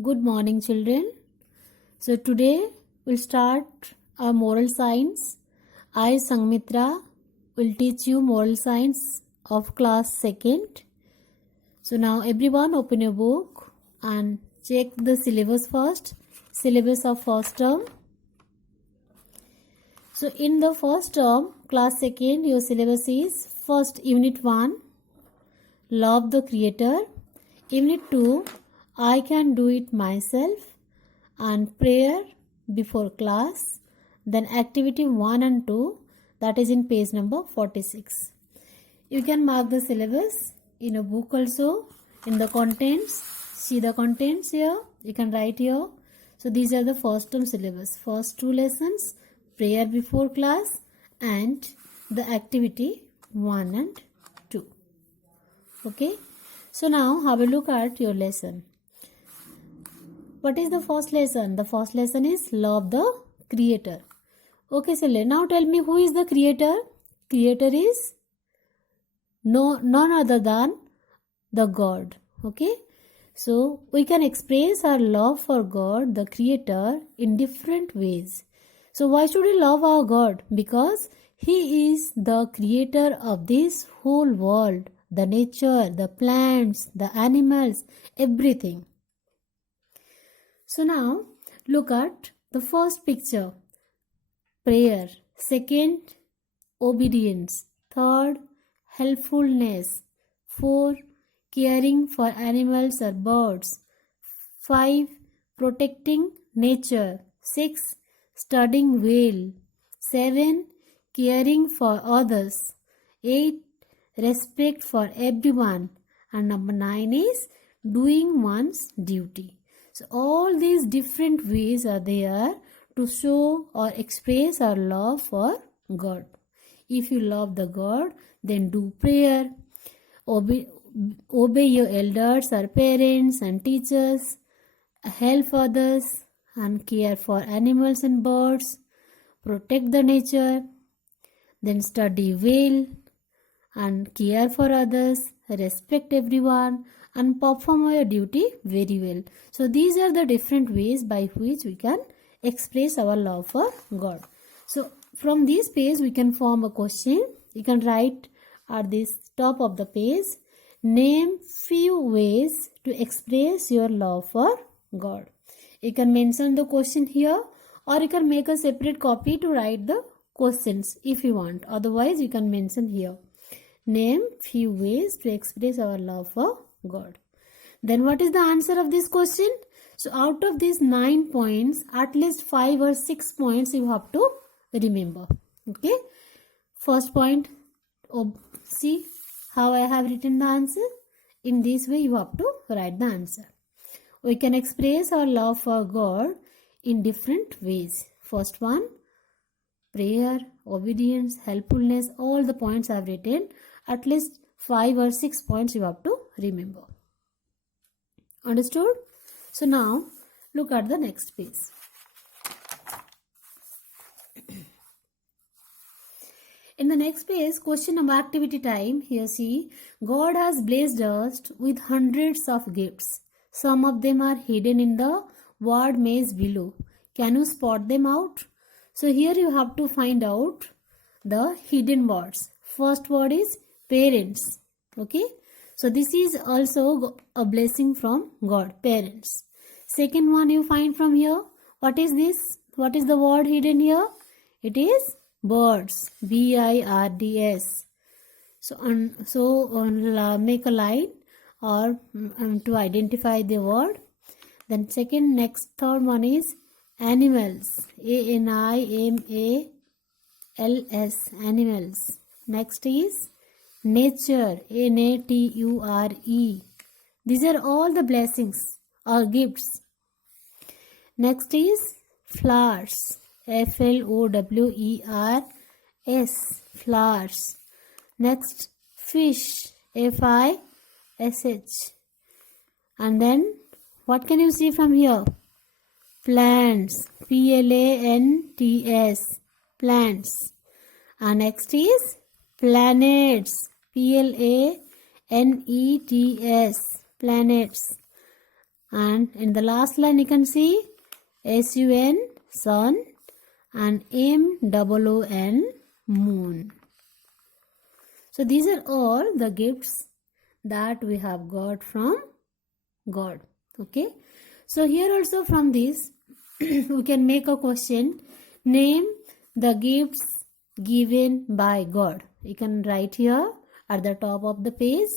Good morning, children. So today we'll start our moral science. I, Sangmitra, will teach you moral science of class 2nd. So now everyone open your book and check the syllabus first. Syllabus of first term. So in the first term, class 2nd, your syllabus is first unit 1, love the creator. Unit 2, I can do it myself, and prayer before class. Then activity 1 and 2, that is in page number 46. You can mark the syllabus in a book also, in the contents. See the contents here, you can write here. So these are the first term syllabus. First 2 lessons, prayer before class and the activity 1 and 2. Okay. So now have a look at your lesson. What is the first lesson? The first lesson is love the creator. Okay, so now tell me, who is the creator? Creator is none other than the God. Okay, so we can express our love for God, the creator, in different ways. So why should we love our God? Because He is the creator of this whole world, the nature, the plants, the animals, everything. So now look at the first picture. Prayer. Second, obedience. Third, helpfulness. 4, caring for animals or birds. 5, protecting nature. 6, studying well. 7, caring for others. 8, respect for everyone. And number 9 is doing one's duty. So all these different ways are there to show or express our love for God. If you love the God, then do prayer, obey your elders or parents and teachers, help others and care for animals and birds, protect the nature, then study well and care for others, respect everyone and perform your duty very well. So these are the different ways by which we can express our love for God. So from this page we can form a question. You can write at this top of the page, name few ways to express your love for God. You can mention the question here, or you can make a separate copy to write the questions if you want. Otherwise you can mention here. Name few ways to express our love for God. Then what is the answer of this question? So out of these 9 points, at least 5 or 6 points you have to remember. Okay. First point, see how I have written the answer. In this way you have to write the answer. We can express our love for God in different ways. First one, prayer, obedience, helpfulness, all the points I have written. At least 5 or 6 points you have to remember. Understood? So now look at the next page. In the next page, question number activity time. Here see, God has blessed us with hundreds of gifts. Some of them are hidden in the word maze below. Can you spot them out? So here you have to find out the hidden words. First word is parents. Okay. So this is also a blessing from God, parents. Second one you find from here. What is this? What is the word hidden here? It is birds. B-I-R-D-S. So make a line or to identify the word. Then third one is animals. A-N-I-M-A-L-S. Animals. Next is nature. N-A-T-U-R-E. These are all the blessings or gifts. Next is flowers. F-L-O-W-E-R-S. Flowers. Next, fish. F-I-S-H. And then what can you see from here? Plants. P-L-A-N-T-S. Plants. And next is planets. P-L-A-N-E-T-S. Planets. And in the last line you can see sun, sun, and moon, moon. So these are all the gifts that we have got from God. Okay. So here also from this we can make a question. Name the gifts given by God. You can write here at the top of the page.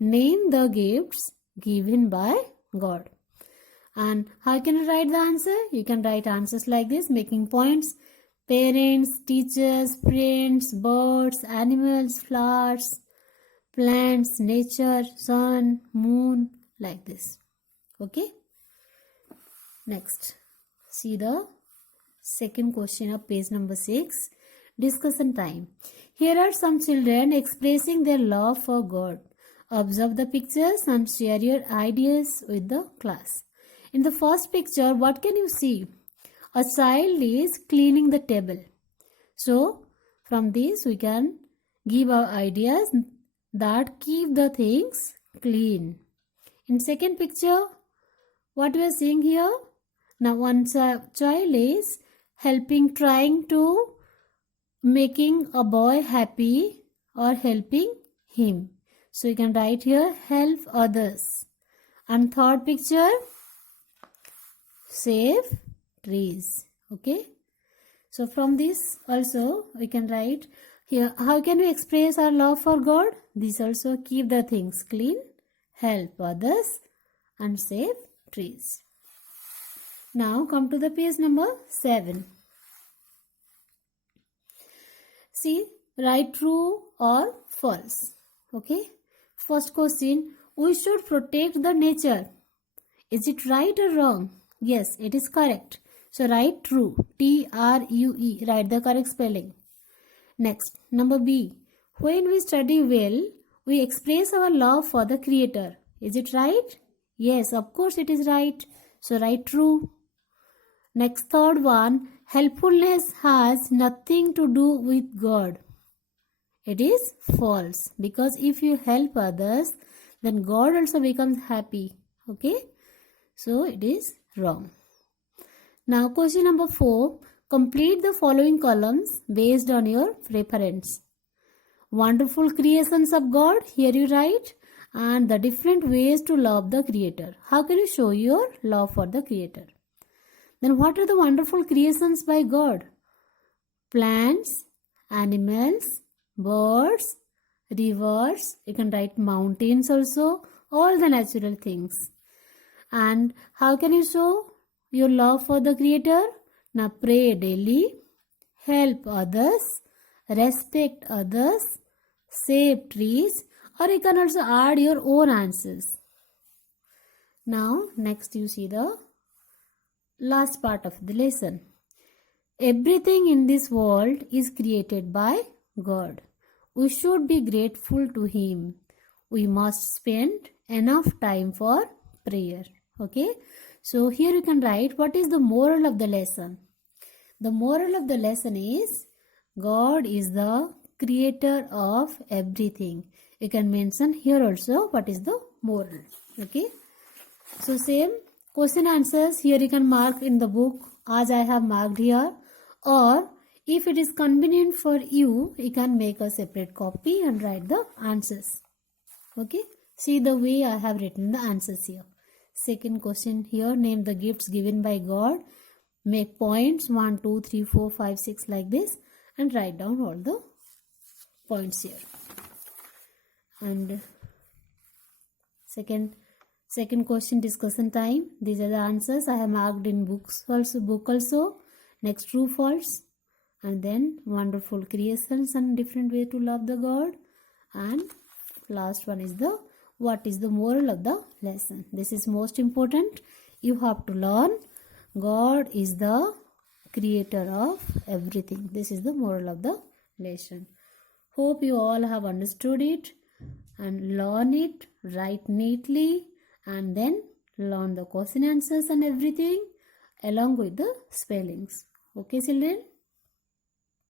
Name the gifts given by God. And how can you write the answer? You can write answers like this, making points. Parents, teachers, friends, birds, animals, flowers, plants, nature, sun, moon, like this. Okay. Next, see the second question of page number 6. Discussion time. Here are some children expressing their love for God. Observe the pictures and share your ideas with the class. In the first picture, what can you see? A child is cleaning the table. So, from this we can give our ideas that keep the things clean. In second picture, what we are seeing here? Now one child is trying to making a boy happy or helping him. So you can write here, help others. And third picture, save trees. Okay. So from this also we can write here, how can we express our love for God? This also keep the things clean, help others, and save trees. Now come to the page number 7. See, write true or false. Okay. First question, we should protect the nature. Is it right or wrong? Yes, it is correct. So write true. T-R-U-E. Write the correct spelling. Next, number B. When we study well, we express our love for the Creator. Is it right? Yes, of course it is right. So write true. Next, third one. Helpfulness has nothing to do with God. It is false. Because if you help others, then God also becomes happy. Okay? So it is wrong. Now question number 4. Complete the following columns based on your preference. Wonderful creations of God. Here you write. And the different ways to love the Creator. How can you show your love for the Creator? Then what are the wonderful creations by God? Plants, animals, birds, rivers. You can write mountains also. All the natural things. And how can you show your love for the Creator? Now pray daily, help others, respect others, save trees, or you can also add your own answers. Now next you see the last part of the lesson. Everything in this world is created by God. We should be grateful to Him. We must spend enough time for prayer. Okay. So here you can write what is the moral of the lesson. The moral of the lesson is God is the creator of everything. You can mention here also what is the moral. Okay. So same question answers here you can mark in the book as I have marked here, or if it is convenient for you, you can make a separate copy and write the answers. Okay. See the way I have written the answers here. Second question here, name the gifts given by God. Make points 1, 2, 3, 4, 5, 6 like this and write down all the points here. And second question, discussion time. These are the answers I have marked in book also. Next, true, false. And then wonderful creations and different way to love the God. And last one is the what is the moral of the lesson. This is most important. You have to learn God is the creator of everything. This is the moral of the lesson. Hope you all have understood it and learn it, write neatly, and then learn the question answers and everything along with the spellings. Okay, children?